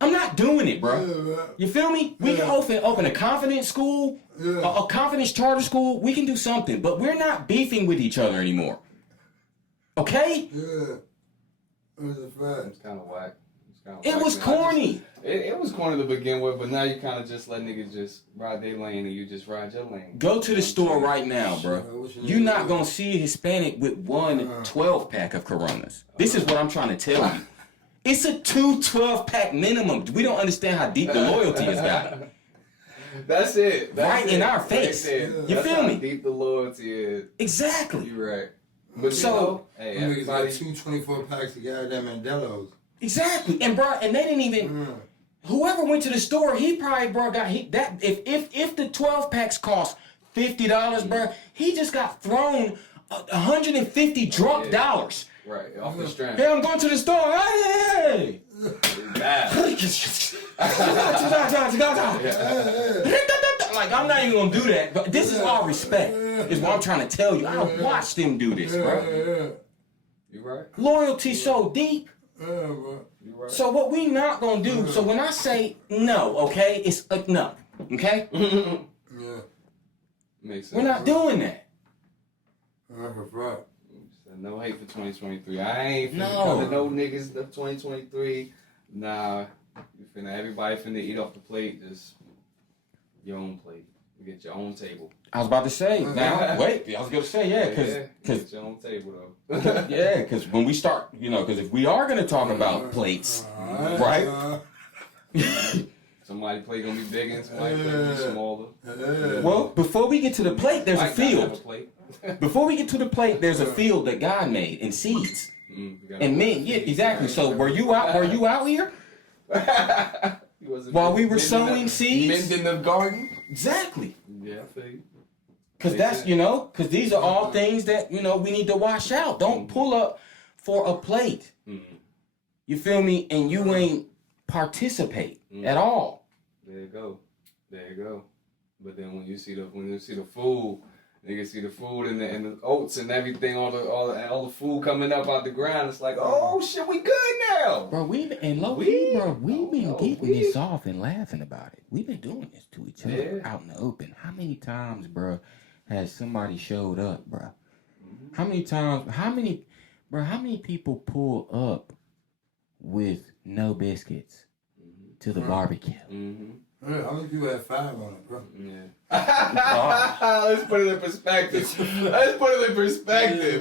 I'm not doing it, bro. You feel me? We can open a confidence school, a confidence charter school. We can do something, but we're not beefing with each other anymore. Okay? Yeah. That's a fact. It's kind of whack. It was corny. It was corny to begin with, but now you kind of just let niggas just ride their lane and you just ride your lane. Go to the store right now, bro. You're not going to see a Hispanic with one 12-pack of Coronas. This is what I'm trying to tell you. It's a 2 12-pack minimum. We don't understand how deep the loyalty has gotten. That's it. Right in our face. You feel me? How deep the loyalty is. Exactly. You're right. But so, hey, niggas got 2 24-packs of goddamn Mandelos. Exactly. And bro, and they didn't even whoever went to the store, he probably if the 12-packs cost $50, bro, he just got thrown $150 drunk dollars. Right, off the strand. Hey, I'm going to the store. Hey! Like, I'm not even going to do that. But this is all respect, is what I'm trying to tell you. I watched them do this, bro. You right. Loyalty so deep. Bro. Right. So what we not going to do, so when I say no, okay, it's a no, okay? Yeah. Makes sense. We're not doing that. Right. No hate for 2023. I ain't finna no niggas of 2023. Nah, everybody finna eat off the plate. Just your own plate. You get your own table. I was about to say. Now wait, I was gonna say because get your own table though. Yeah, because when we start, because if we are gonna talk about plates, right? Somebody plate gonna be big and somebody plate gonna be smaller. Well, before we get to the plate, there's a field. Before we get to the plate, there's a field that God made and seeds. And men, yeah, exactly. So were you out here? While we were sowing seeds? Mending the garden? Exactly. Yeah, I feel you. Because that's, because these are all things that, we need to wash out. Don't pull up for a plate. You feel me? And you ain't participate at all. There you go. But then when you see the food, niggas see the food and the oats and everything, all the food coming up out the ground. It's like, oh shit, we good now, bro. We've been getting this off and laughing about it. We've been doing this to each other out in the open. How many times, bro, has somebody showed up, bro? How many times? How many people pull up with no biscuits to the barbecue? Yeah, how many people had 5 on it, bro? Yeah. Let's put it in perspective.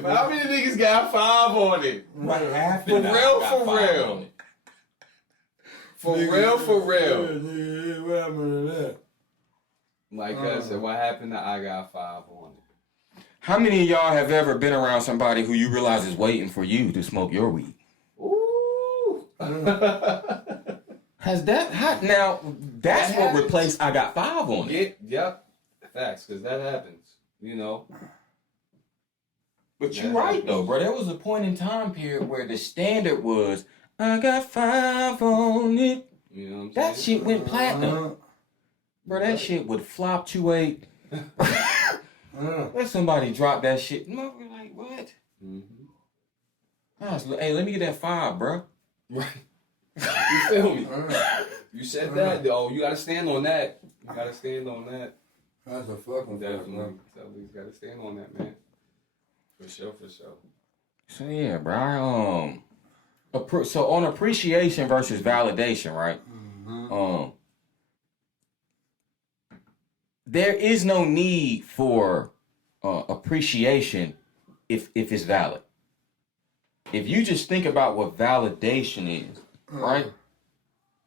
How many niggas got 5 on it? Right, half for real. For real. Yeah, what happened to that? Like I said, what happened to I got 5 on it? How many of y'all have ever been around somebody who you realize is waiting for you to smoke your weed? Ooh. Has that hot now? That's what replaced I got 5 on it. Yep. Facts, because that happens. But you're right though, bro. There was a point in time period where the standard was I got 5 on it. You know what I'm That saying? shit went platinum. Bro, that shit would flop to a... Let somebody drop that shit. No, we're like, what? Hey, let me get that 5, bro. Right. You feel me? You said that, though. You gotta stand on that. You gotta stand on that. That's a fucking fact, man. Definitely gotta stand on that, man. For sure, for sure. So yeah, bro. So on appreciation versus validation, right? There is no need for appreciation if it's valid. If you just think about what validation is, right?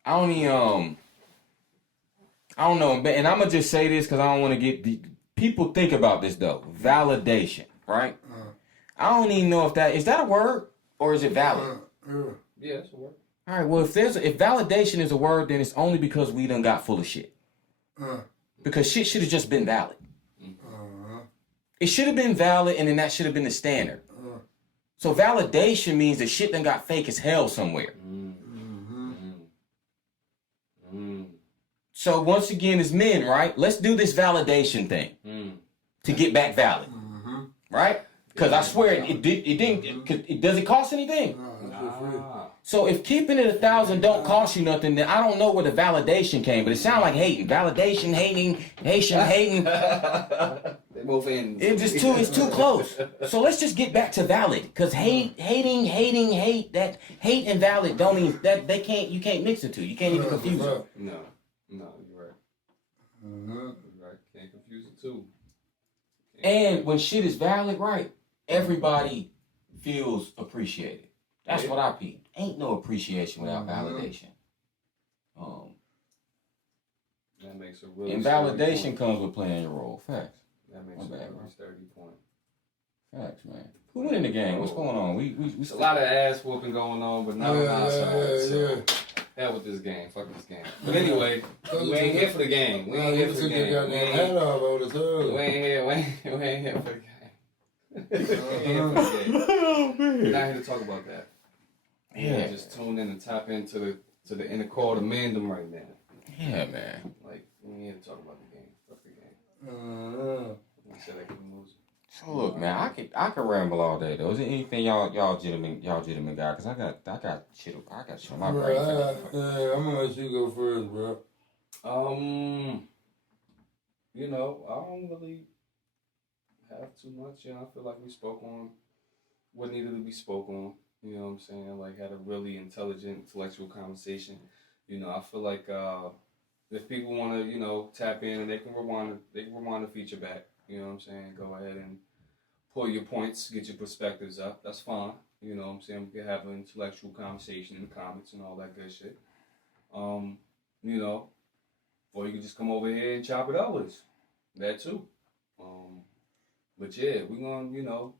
I don't know, and I'm gonna just say this because I don't want to get people think about this though. Validation, right? I don't even know if is that a word or is it valid? Yeah, that's a word. All right. Well, if validation is a word, then it's only because we done got full of shit. Because shit should have just been valid. It should have been valid, and then that should have been the standard. So validation means that shit done got fake as hell somewhere. So once again, as men, right? Let's do this validation thing to get back valid, right? Because I swear it didn't. Does it cost anything? So if keeping it 1,000 don't cost you nothing, then I don't know where the validation came. But it sounds like hating, validation, hating, hating. They both ends. It's too close. So let's just get back to valid, because hate and valid don't even you can't mix the two. You can't even confuse them. No, you're right. You're right. Can't confuse the two. And when shit is valid, right, everybody feels appreciated. That's what I peeped. Ain't no appreciation without validation. That makes a really. And validation comes with playing your role. Facts. That makes a really sturdy point. Facts, man. Who win in the game? What's going on? We a lot of ass whooping going on, but not on our side. So hell with this game. Fuck this game. But anyway, we ain't here for the game. We ain't here for the game. We ain't here for the game. We're not here to talk about that. Yeah, just tune in and tap into the inner core of mandem right now. Yeah, man. Like, we ain't here to talk about the game. Fuck the game. I said I couldn't lose. So look, man, I could ramble all day though. Is there anything y'all gentlemen got? Cause I got shit on my brain. I'm gonna let you go first, bro. You know, I don't really have too much. You know, I feel like we spoke on what needed to be spoke on. You know what I'm saying? Like, had a really intelligent, intellectual conversation. You know, I feel like if people want to, you know, tap in and they can rewind the feature back. You know what I'm saying? Go ahead and pull your points, get your perspectives up. That's fine. You know what I'm saying? We can have an intellectual conversation in the comments and all that good shit. You know, or you can just come over here and chop it up with us. That too. But yeah, we're gonna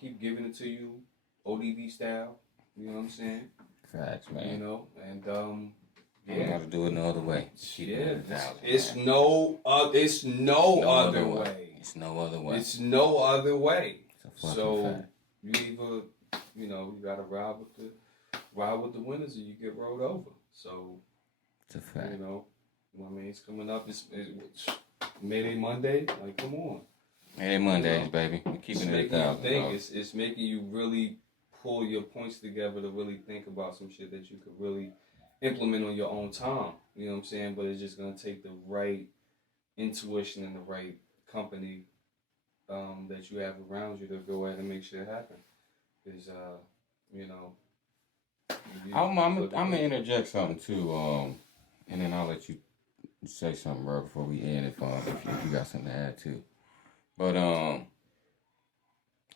keep giving it to you ODB style. You know what I'm saying? Facts, man. You know, and we gotta do it no other way. Yeah, it's no other way. It's no other way. It's no other way. So fact. You either, you know, you gotta ride with the winners, or you get rolled over. So it's a fact. You know, I mean, it's coming up. It's Mayday Monday. Like, come on. Mayday Mondays, baby. We're keeping it 1,000. It's making you really pull your points together to really think about some shit that you could really implement on your own time. You know what I'm saying? But it's just gonna take the right intuition and the right company that you have around you to go ahead and make shit happen. Because you know, I'm gonna interject something too, and then I'll let you say something, bro, before we end if you got something to add too. But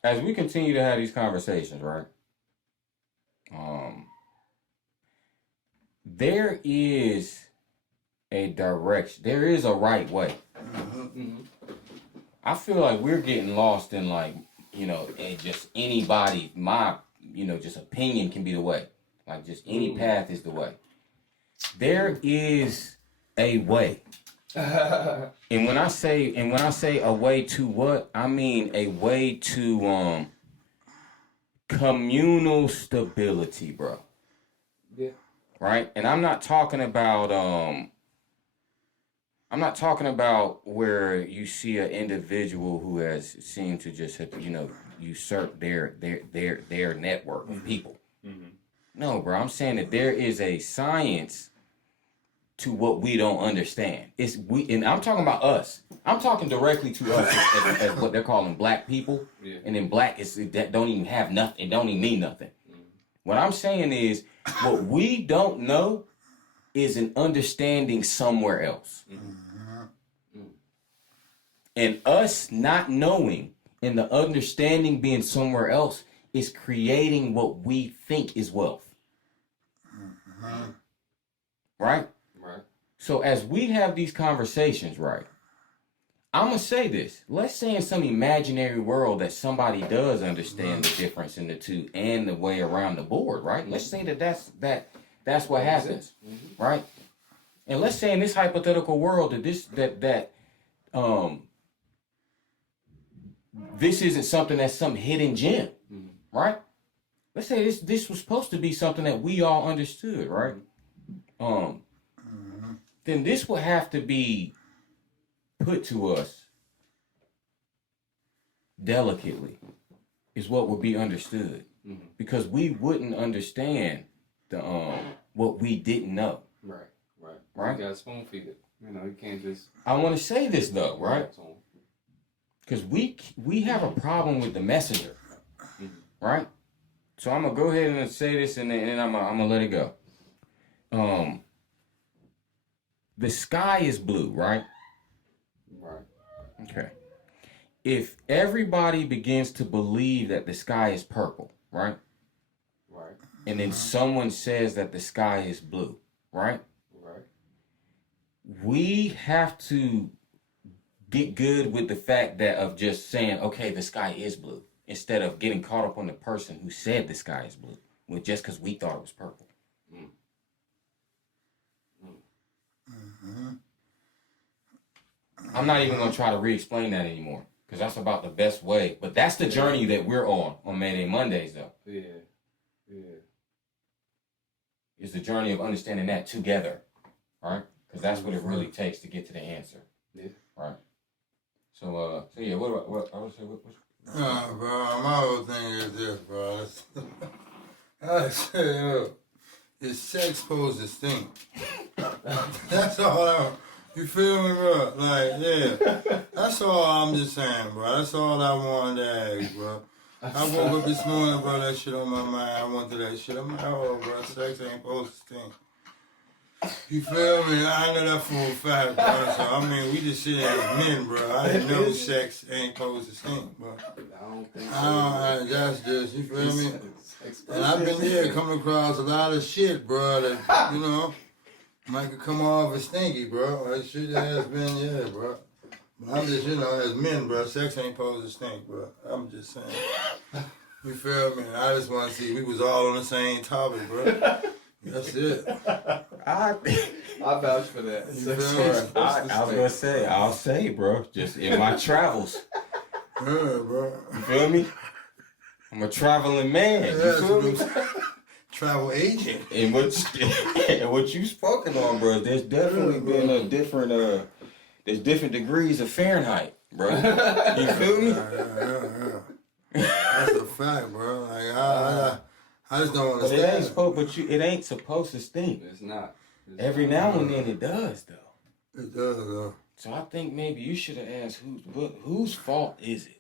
as we continue to have these conversations, right? There is a direction. There is a right way. I feel like we're getting lost in, like, you know, and just anybody, just opinion can be the way. Like, just any path is the way. There is a way. And when I say a way to what, I mean a way to communal stability, bro. Yeah. right? And I'm not talking about where you see an individual who has seemed to just usurp their network of people. Mm-hmm. No, bro, I'm saying that there is a science to what we don't understand. And I'm talking about us. I'm talking directly to us as what they're calling black people. Yeah. And then black that don't even have nothing. It don't even mean nothing. Mm-hmm. What I'm saying is what we don't know is an understanding somewhere else. Mm-hmm. And us not knowing and the understanding being somewhere else is creating what we think is wealth. Mm-hmm. Right? Right. So as we have these conversations, right, I'm going to say this. Let's say in some imaginary world that somebody does understand the difference in the two and the way around the board, right? Let's say that's what happens, right? And let's say in this hypothetical world that this isn't something that's some hidden gem, right? Let's say this was supposed to be something that we all understood, right? Then this would have to be put to us delicately, is what would be understood, because we wouldn't understand the what we didn't know. Right. You gotta spoon feed it. You can't just. I want to say this though, right? Because we have a problem with the messenger, right? So I'm gonna go ahead and say this, and then I'm gonna let it go. The sky is blue, right? Right. Okay. If everybody begins to believe that the sky is purple, right? Right. And then someone says that the sky is blue, right? Right. We have to get good with the fact that of just saying, okay, the sky is blue, instead of getting caught up on the person who said the sky is blue, just because we thought it was purple. I'm not even going to try to re-explain that anymore, because that's about the best way. But that's the journey that we're on Mayday Mondays, though. Yeah. Is the journey of understanding that together, right? Because that's what it really takes to get to the answer. Yeah. Right. So yeah, what I would say, bro, my whole thing is this, bro. I say, is sex supposed to stink? That's all you feel me, bro? Like, yeah. That's all I'm just saying, bro. That's all I wanted to ask, bro. I woke up this morning, bro, that shit on my mind. I went to that shit. I'm like, oh, bro, sex ain't supposed to stink. You feel me? I know that for a fact, bro. So, I mean, we just sit as men, bro. I didn't know sex ain't supposed to stink, bro. I don't think so. That's just, you feel me? And I've been coming across a lot of shit, bro, that, might could come off as stinky, bro. That shit has been, bro. But I'm just, as men, bro, sex ain't supposed to stink, bro. I'm just saying. You feel me? I just want to see we was all on the same topic, bro. That's it. I vouch for that. I was going to say, I'll say, bro, just in my travels. Yeah, bro. You feel me? I'm a traveling man. You feel me? Travel agent. And what you spoken on, bro, there's definitely been a different, there's different degrees of Fahrenheit, bro. You feel me? Yeah. That's a fact, bro. Like, I just don't understand. It ain't supposed to stink. It's not. Every now and then it does, though. It does, though. So I think maybe you should have asked whose fault is it?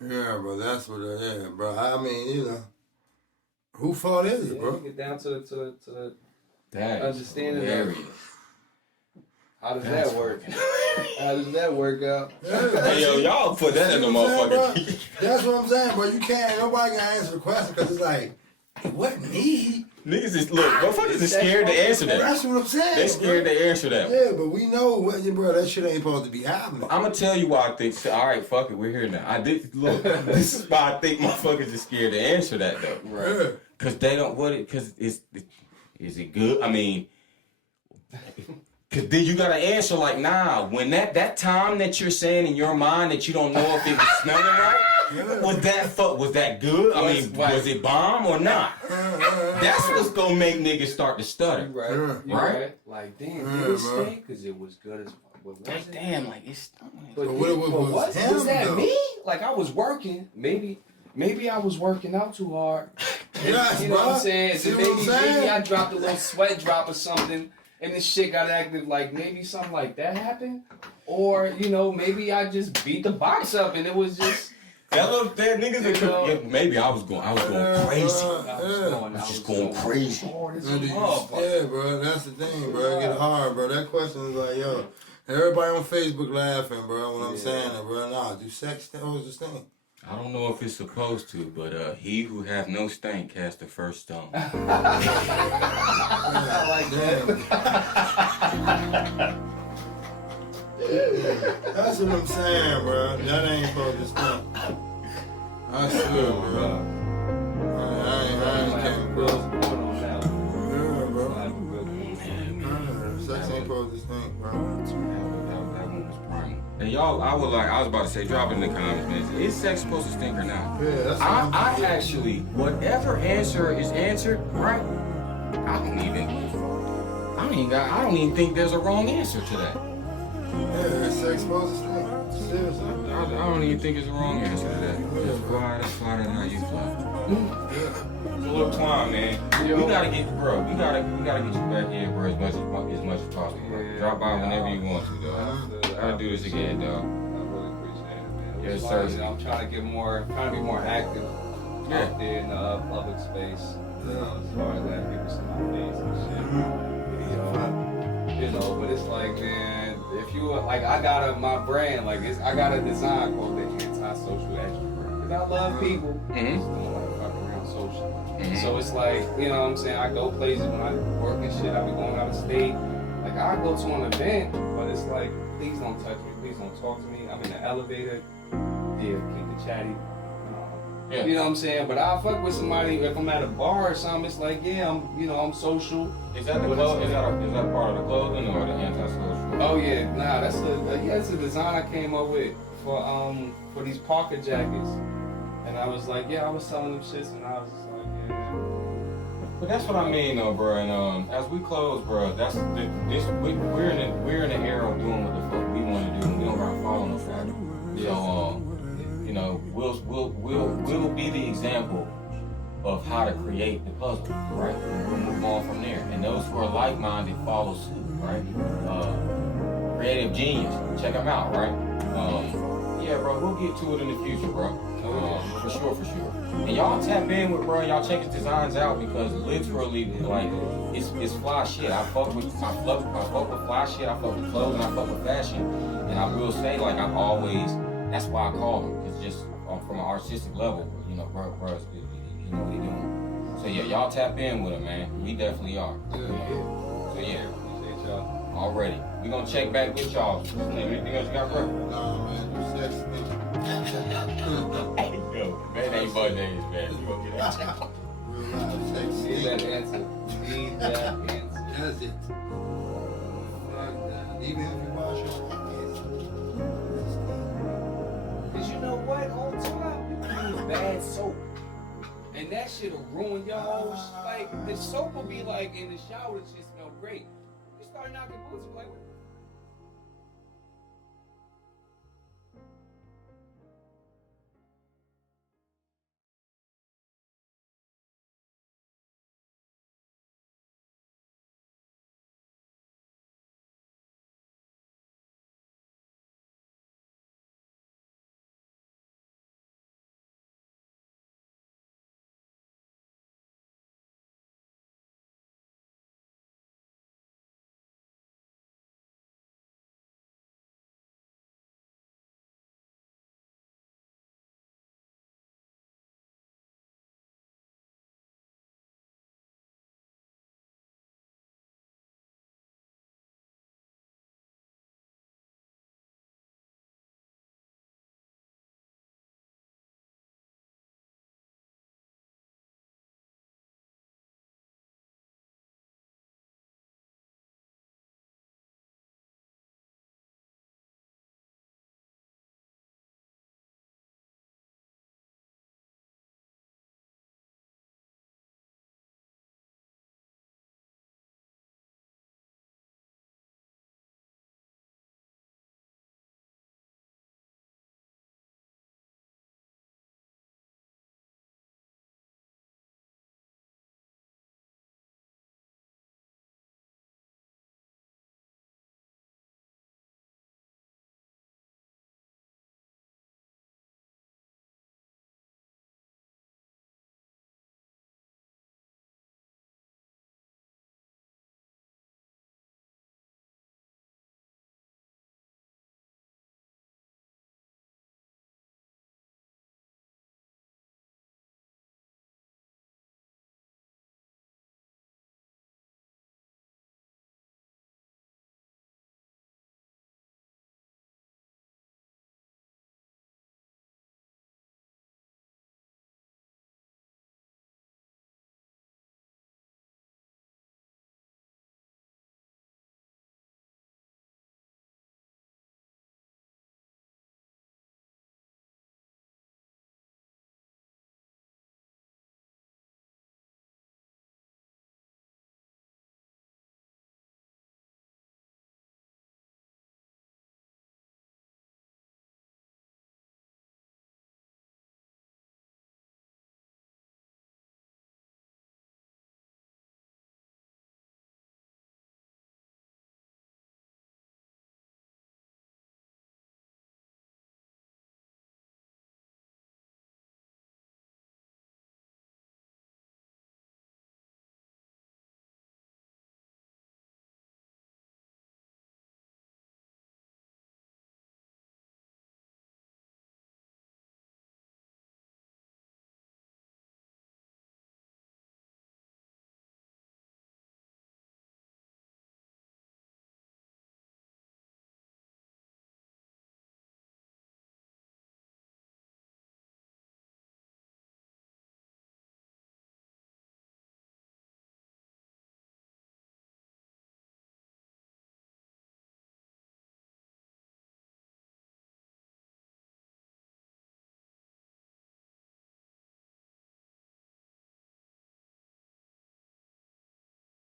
Yeah, bro, that's what it is, bro. I mean, who fault is it, bro? Get down to the that understanding hilarious. How does that work? How does that work out? Hey, yo, y'all put that in the motherfucker. That's what I'm saying, bro. You can't, nobody can answer the question because it's like, what me? Niggas is, look, motherfuckers is scared to answer that. That's what I'm saying. They scared to answer that. Yeah, but we know, bro, that shit ain't supposed to be happening. I'm gonna tell you why I think, all right, fuck it, we're here now. Look, this is why I think motherfuckers is scared to answer that, though. Right. Yeah. Because they don't, is it good? I mean, because then you gotta answer like, nah, when that time that you're saying in your mind that you don't know if it was smelling right, Was that good? I mean, was it bomb or not? That's what's gonna make niggas start to stutter. Right? Like, damn, did it stink? Because it was good as fuck. Like, damn, like it stunk. But was that me? Like, I was working. Maybe I was working out too hard. Yes, you know what I'm saying? See So what I'm saying? maybe I dropped a little sweat drop or something, and this shit got active. Like, maybe something like that happened. Or, you know, maybe I just beat the box up and it was just... That little that niggas maybe I was going crazy. I was just going crazy. Yeah, bro, that's the thing, bro. It get hard, bro. That question is like, yo, everybody on Facebook laughing, bro, when I'm saying it, bro. Nah, do sex pose the stink? I don't know if it's supposed to, but he who hath no stank cast the first stone. I like that. That's what I'm saying, bro. That ain't supposed to stink. I swear, bro. I ain't kidding, bro. Yeah, bro. Sex ain't supposed to stink, bro. And y'all, I was about to say, drop it in the comments, man. Is sex supposed to stink or not? Yeah, that's I actually, whatever answer is answered, right? I don't even think there's a wrong answer to that. Yeah, sex supposed to stink. Seriously. I don't even think it's a wrong answer to that. That's fly, that's how you fly. So look, Twine, man, we gotta get, bro. We gotta get you back here, bro, as much as possible, bro. Drop by whenever you want to, dog. Gotta do this again, dog. I really appreciate it, man. Yes, sir. I'm trying to be more active out there in the public space. As far as letting people see my face and shit. You know, but it's like, man, if you like, I got my brand, like I got a design called the anti-social extrovert. Cause I love people. Just don't want to fuck around socially. So it's like, you know what I'm saying? I go places when I work and shit. I be going out of state. Like I go to an event, but it's like, please don't touch me. Please don't talk to me. I'm in the elevator. Yeah, keep it chatty. You know what I'm saying? But I'll fuck with somebody if I'm at a bar or something. It's like, yeah, I'm social. Is that part of the clothing or the anti-social? Oh yeah, nah, that's a design I came up with for these Parker jackets. And I was like, yeah, I was selling them shits, and I was just like, yeah. But that's what I mean, though, bro. And as we close, bro, we're in the era of doing what the fuck we want to do, and we don't gotta follow no fact. So you know, we'll be the example of how to create the puzzle, right? We'll move on from there. And those who are like-minded follow suit, right? KreativeJeanus, check them out, right? Yeah, bro, we'll get to it in the future, bro. For sure. And y'all tap in with bro, y'all check his designs out because literally, like, it's fly shit. I fuck with fly shit, I fuck with clothes, and I fuck with fashion. And I will say, like, I've always, that's why I call him. It's just from an artistic level, you know, bro, you know what he doing. So yeah, y'all tap in with him, man. We definitely are. So yeah, appreciate y'all. Already. We gonna check back with y'all. Anything else you got, bro? Nah, man, you sex me. Yo, man, ain't Mondays, man. You gonna get that? Real life sex me. Need that answer. That's it. Even if you wash your hands. Cause you know what? All the time, people use bad soap. And that shit'll ruin your whole like, the soap will be like in the shower, it just smell great. You start knocking boots, like, what